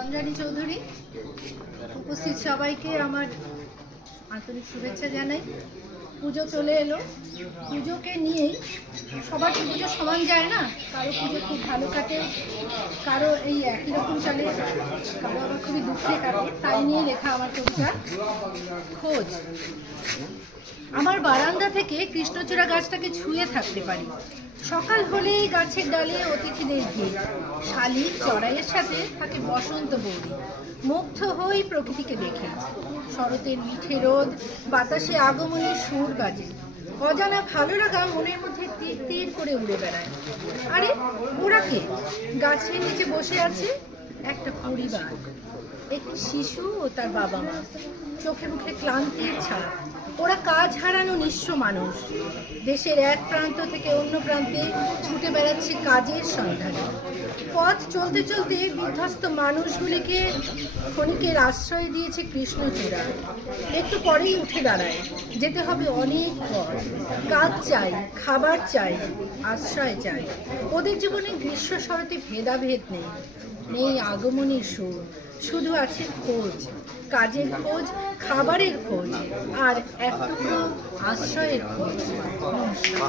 চন্দ্রানী চৌধুরী। উপস্থিত সবাইকে আমার আন্তরিক শুভেচ্ছা জানাই। পুজো চলে এলো, পুজোকে নিয়েই সবার তো পুজো সমান যায় না, কারো পুজো খুব ভালো কাটে, কারো এই একই রকম চলে, কারো আবার খুবই দুঃখে কাটে। তাই নিয়ে লেখা আমার কবিতা খোঁজ। আমার বারান্দা থেকে কৃষ্ণচূড়া গাছটাকে ছুঁয়ে থাকতে পারি। সকাল হলেই গাছের ডালে অতিথিদের ভিড়, শালিক চড়াইয়ের সাথে থাকে বসন্ত বৌদি। মুগ্ধ হই প্রকৃতিকে দেখে। শরতের মিঠে রোদ, বাতাসে আগমনের সুর বাজে। অজানা ভালো লাগা মনের মধ্যে তীর তীর করে উড়ে বেড়ায়। আরে ওরা কে? গাছের নিচে বসে আছে একটা পরিবার, একটি শিশু ও তার বাবা মা, চোখে মুখে ক্লান্তির ছাপ। ওরা কাজ হারানো নিঃস্ব মানুষ, দেশের এক প্রান্ত থেকে অন্য প্রান্তে ছুটে বেড়াচ্ছে কাজের সন্ধানে। পথ চলতে চলতে বিধ্বস্ত মানুষগুলিকে ক্ষণিকের আশ্রয় দিয়েছে কৃষ্ণচূড়া। একটু পরেই উঠে দাঁড়ায়, যেতে হবে অনেক পথ। কাজ চাই, খাবার চাই, আশ্রয় চাই। ওদের জীবনে গ্রীষ্ম শরতে ভেদাভেদ নেই, নেই আগমনের সুর, শুধু আছে খোঁজ, কাজের খোঁজ, খাবারের খোঁজ আর এক টুকরো আশ্রয়ের খোঁজ। নমস্কার।